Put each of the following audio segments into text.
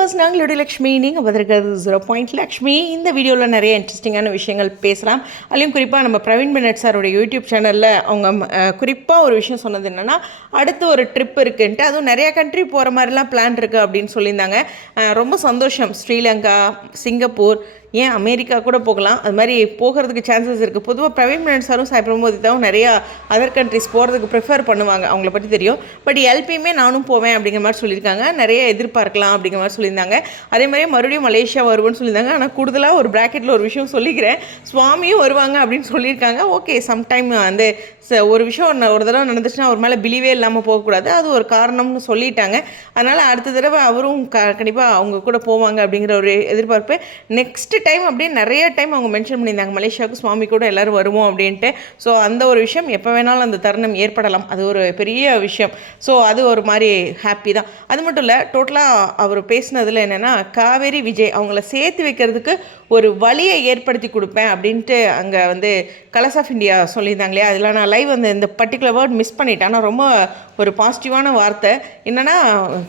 Viewers நாங்களுடைய Lakshmi நீங்கள் வந்திருக்கிறது zero point Lakshmi இந்த வீடியோவில் நிறைய இன்ட்ரெஸ்டிங்கான விஷயங்கள் பேசலாம். அதுலேயும் குறிப்பாக நம்ம பிரவீன் பெனட் சாரோட யூடியூப் சேனலில் அவங்க குறிப்பாக ஒரு விஷயம் சொன்னது என்னென்னா அடுத்து ஒரு ட்ரிப் இருக்குன்ட்டு அதுவும் நிறைய கண்ட்ரி போகிற மாதிரிலாம் பிளான் இருக்குது அப்படின்னு சொல்லியிருந்தாங்க. ரொம்ப சந்தோஷம். ஸ்ரீலங்கா சிங்கப்பூர் ஏன் அமெரிக்கா கூட போகலாம்? அது மாதிரி போகிறதுக்கு சான்சஸ் இருக்குது பொதுவாக பிரவீன் மேனன் சாரும் சாய் பிரமோதிதாவும் நிறையா அதர் கண்ட்ரிஸ் போகிறதுக்கு ப்ரிஃபர் பண்ணுவாங்க. அவங்கள பற்றி தெரியும். பட் எல்பியுமே நானும் போவேன் அப்படிங்கிற மாதிரி சொல்லியிருக்காங்க. நிறைய எதிர்பார்க்கலாம் அப்படிங்கிற மாதிரி சொல்லியிருந்தாங்க. அதே மாதிரி மறுபடியும் மலேசியா வருவோம்னு சொல்லியிருந்தாங்க. ஆனால் கூடுதலாக ஒரு ப்ராக்கெட்டில் ஒரு விஷயம் சொல்லிக்கிறேன். சுவாமியும் வருவாங்க அப்படின்னு சொல்லியிருக்காங்க. ஓகே சம்டைம் அந்த ச- ஒரு விஷயம் ஒரு தடவை நடந்துச்சுன்னா அவர் மேலே பிலீவே இல்லாமல் போகக்கூடாது. அது ஒரு காரணம்னு சொல்லிட்டாங்க. அதனால் அடுத்த தடவை அவரும் க கண்டிப்பாக அவங்க கூட போவாங்க அப்படிங்கிற ஒரு எதிர்பார்ப்பு. நெக்ஸ்ட்டு டைம் அப்படியே நிறைய டைம் அவங்க மென்ஷன் பண்ணியிருந்தாங்க. மலேசியாவுக்கு சுவாமி கூட எல்லோரும் வருவோம் அப்படின்ட்டு. ஸோ அந்த ஒரு விஷயம் எப்போ வேணாலும் அந்த தருணம் ஏற்படலாம். அது ஒரு பெரிய விஷயம். ஸோ அது ஒரு மாதிரி ஹாப்பி தான். அது மட்டும் இல்லை டோட்டலாக அவர் பேசினதில் என்னென்னா காவேரி விஜய் அவங்கள சேர்த்து வைக்கிறதுக்கு ஒரு வழியை ஏற்படுத்தி கொடுப்பேன் அப்படின்ட்டு அங்கே வந்து கலர்ஸ் ஆஃப் இந்தியா சொல்லியிருந்தாங்க இல்லையா? அதில் நான் லைவ் அந்த இந்த பர்டிகுலர் வேர்ட் மிஸ் பண்ணிட்டேன். ஆனால் ரொம்ப ஒரு பாசிட்டிவான வார்த்தை. என்னென்னா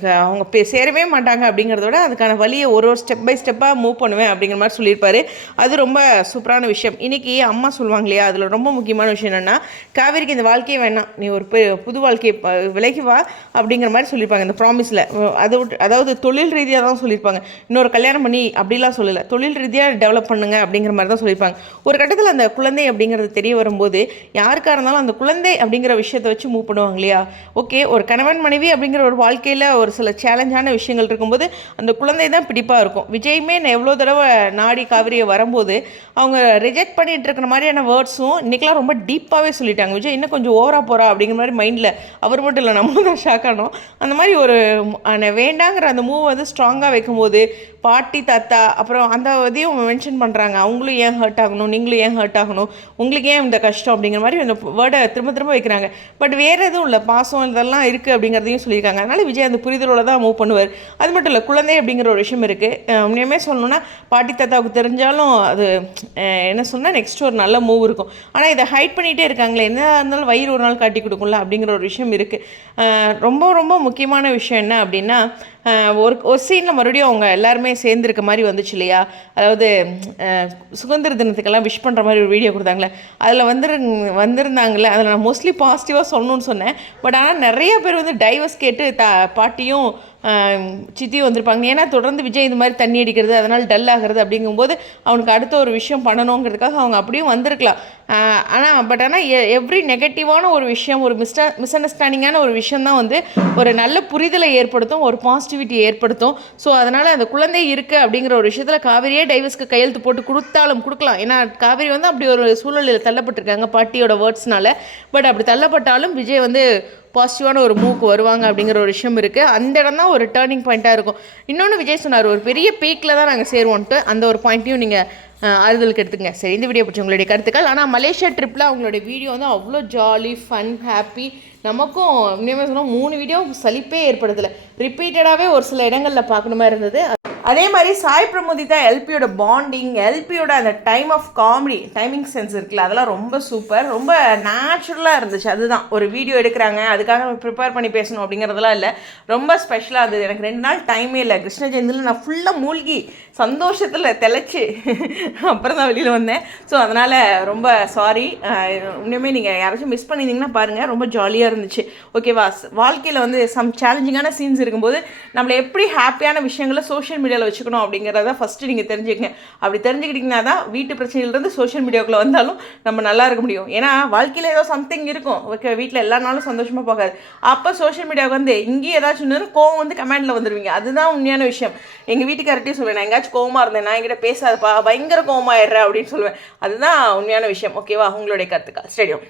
அவங்க பே சேரவே மாட்டாங்க அப்படிங்கிறத விட அதுக்கான வழியை ஒரு ஒரு ஸ்டெப் பை ஸ்டெப்பாக மூவ் பண்ணுவேன் அப்படிங்கிற மாதிரி சொல்லியிருப்பாரு. அது ரொம்ப சூப்பரான விஷயம். இன்றைக்கி அம்மா சொல்லுவாங்க இல்லையா அதில் ரொம்ப முக்கியமான விஷயம் என்னென்னா காவேரிக்கு இந்த வாழ்க்கையே வேணாம். நீ ஒரு பெ- புது வாழ்க்கையை ப- விலகி வா அப்படிங்கிற மாதிரி சொல்லியிருப்பாங்க இந்த ப்ராமிஸில் அதை விட்டு அதாவது தொழில் ரீதியாக தான் சொல்லியிருப்பாங்க. இன்னொரு கல்யாணம் பண்ணி அப்படிலாம் சொல்லலை. தொழில் ரீதியாக டெவலப் பண்ணுங்க அப்படிங்கிற மாதிரி தான் சொல்லியிருப்பாங்க. ஒரு கட்டத்தில் அந்த குழந்தை அப்படிங்கிறது தெரிய வரும்போது யாருக்காக இருந்தாலும் அந்த குழந்தை அப்படிங்கிற விஷயத்தை வச்சு மூவ் பண்ணுவாங்க இல்லையா? ஓகே ஒரு கணவன் மனைவி அப்படிங்கிற ஒரு வாழ்க்கையில் ஒரு சில சேலஞ்சான விஷயங்கள் இருக்கும்போது அந்த குழந்தை தான் பிடிப்பாக இருக்கும். விஜயுமே நான் எவ்வளோ தடவை நாடி காவிரியை வரும்போது அவங்க ரிஜெக்ட் பண்ணிட்டு இருக்கிற மாதிரியான வேர்ட்ஸும் இன்றைக்கெலாம் ரொம்ப டீப்பாகவே சொல்லிட்டாங்க. விஜய் இன்னும் கொஞ்சம் ஓவராக போகிறா அப்படிங்கிற மாதிரி மைண்டில் அவர் மட்டும் இல்லை நம்மளும் தான் ஷாக் ஆனோம். அந்த மாதிரி ஒரு வேண்டாங்கிற அந்த மூவ் வந்து ஸ்ட்ராங்காக வைக்கும்போது பாட்டி தாத்தா அப்புறம் அந்த இதையும் மென்ஷன் பண்ணுறாங்க அவங்களும் ஏன் ஹர்ட் ஆகணும்? நீங்களும் ஏன் ஹர்ட் ஆகணும்? உங்களுக்கு ஏன் இந்த கஷ்டம்? அப்படிங்கிற மாதிரி அந்த வேர்டை திரும்ப திரும்ப வைக்கிறாங்க. பட் வேறு எதுவும் இல்லை. பாசம் இதெல்லாம் இருக்குது அப்படிங்கிறதையும் சொல்லியிருக்காங்க. அதனால் விஜய் அந்த புரிதலோடு தான் மூவ் பண்ணுவார். அது மட்டும் இல்லை குழந்தை அப்படிங்கிற ஒரு விஷயம் இருக்குது உண்மையுமே சொல்லணும்னா பாட்டி தாத்தாவுக்கு தெரிஞ்சாலும் அது என்ன சொன்னால் நெக்ஸ்ட் ஒரு நல்ல மூவ் இருக்கும். ஆனால் இதை ஹைட் பண்ணிகிட்டே இருக்காங்களே என்ன இருந்தாலும் வயிறு ஒரு நாள் காட்டி கொடுக்கும்ல அப்படிங்கிற ஒரு விஷயம் இருக்குது ரொம்ப ரொம்ப முக்கியமான விஷயம் என்ன அப்படின்னா ஒரு ஒரு சீனில் மறுபடியும் அவங்க எல்லாருமே சேர்ந்துருக்க மாதிரி வந்துச்சு இல்லையா? அதாவது சுதந்திர தினத்துக்கெல்லாம் விஷ் பண்ணுற மாதிரி ஒரு வீடியோ கொடுத்தாங்களே. அதில் வந்துரு வந்திருந்தாங்களே அதில் நான் மோஸ்ட்லி பாசிட்டிவாக சொல்லணும்னு சொன்னேன். பட் ஆனால் நிறைய பேர் வந்து டைவர்ஸ் கேட்டு த பாட்டியும் சித்தியும் வந்திருப்பாங்க. ஏன்னா தொடர்ந்து விஜய் இது மாதிரி தண்ணி அடிக்கிறது அதனால் டல் ஆகிறது அப்படிங்கும்போது அவனுக்கு அடுத்த ஒரு விஷயம் பண்ணணுங்கிறதுக்காக அவங்க அப்படியும் வந்திருக்கலாம். ஆனால் பட் ஆனால் எவ்ரி நெகட்டிவான ஒரு விஷயம் ஒரு மிஸ்ட மிஸ் அண்டர்ஸ்டாண்டிங்கான ஒரு விஷயம் தான் வந்து ஒரு நல்ல புரிதலை ஏற்படுத்தும் ஒரு பாசிட்டிவிட்டி ஏற்படுத்தும். ஸோ அதனால் அந்த குழந்தை இருக்குது அப்படிங்கிற ஒரு விஷயத்தில் காவிரியே டைவர்ஸ்க்கு கையெழுத்து போட்டு கொடுத்தாலும் கொடுக்கலாம். ஏன்னா காவிரி வந்து அப்படி ஒரு சூழலில் தள்ளப்பட்டிருக்காங்க பாட்டியோட வேர்ட்ஸ்னால பட் அப்படி தள்ளப்பட்டாலும் விஜய் வந்து பாசிட்டிவான ஒரு மூக்கு வருவாங்க அப்படிங்கிற ஒரு விஷயம் இருக்குது அந்த இடம் தான் ஒரு டேர்னிங் பாயிண்ட்டாக இருக்கும். இன்னொன்று விஜய் சொன்னார் ஒரு பெரிய பீக்கில் தான் நாங்கள் சேருவோன்ட்டு அந்த ஒரு பாயிண்ட்டையும் நீங்கள் ஆறுதலுக்கு எடுத்துங்க சரி இந்த வீடியோ பற்றி உங்களுடைய கருத்துக்கள். ஆனால் மலேசியா ட்ரிப்பில் அவங்களுடைய வீடியோ வந்து அவ்வளோ ஜாலி ஃபன் ஹாப்பி நமக்கும் இன்னுமே சொன்னால் மூணு வீடியோ சலிப்பே ஏற்படுத்தலை. ரிப்பீட்டடாகவே ஒரு சில இடங்களில் பார்க்கணுமா இருந்தது. அதே மாதிரி சாய் பிரமோதிதா எல்பியோட பாண்டிங் எல்பியோட அந்த time of comedy timing sense இருக்குல்ல அதெல்லாம் ரொம்ப சூப்பர் ரொம்ப நேச்சுரலாக இருந்துச்சு. அதுதான். ஒரு வீடியோ எடுக்கிறாங்க அதுக்காக நம்ம ப்ரிப்பேர் பண்ணி பேசணும் அப்படிங்கிறதுலாம் இல்லை. ரொம்ப ஸ்பெஷலாக இருந்தது. எனக்கு ரெண்டு நாள் டைமே இல்லை. கிருஷ்ண ஜெயந்தியில் நான் ஃபுல்லாக மூழ்கி சந்தோஷத்தில் தெளிச்சு அப்புறம் தான் வெளியில் வந்தேன். ஸோ அதனால் ரொம்ப சாரி இன்னுமே நீங்கள் யாராச்சும் மிஸ் பண்ணியிருந்தீங்கன்னா பாருங்கள் ரொம்ப ஜாலியாக இருந்துச்சு. ஓகேவா வாழ்க்கையில் வந்து சம் சேலஞ்சிங்கான சீன்ஸ் இருக்கும்போது நம்மளை எப்படி ஹாப்பியான விஷயங்களை சோஷியல் மீடியா மீடியாவில் வச்சுக்கணும் அப்படிங்கிறத ஃபஸ்ட்டு நீங்கள் தெரிஞ்சுக்கங்க. அப்படி தெரிஞ்சுக்கிட்டிங்கன்னா தான் வீட்டு பிரச்சனையிலேருந்து சோஷியல் மீடியாவுக்குள்ளே வந்தாலும் நம்ம நல்லா இருக்க முடியும். ஏன்னா வாழ்க்கையில் ஏதோ சம்திங் இருக்கும். ஓகே வீட்டில் எல்லா நாளும் சந்தோஷமாக போகாது. அப்போ சோஷியல் மீடியாவுக்கு வந்து இங்கேயே ஏதாச்சும் ஒன்று கோவம் வந்து கமெண்டில் வந்துடுவீங்க அதுதான் உண்மையான விஷயம். எங்கள் வீட்டுக்கார்ட்டையும் சொல்லுவேன் நான் எங்கேயாச்சும் கோவமாக இருந்தேன் நான் என்கிட்ட பேசாதப்பா பயங்கர கோவமாயிடுறேன் அப்படின்னு சொல்லுவேன் அதுதான் உண்மையான விஷயம். ஓகேவா? உங்களுடைய கருத்துக்கள். ஸ்டேடியம்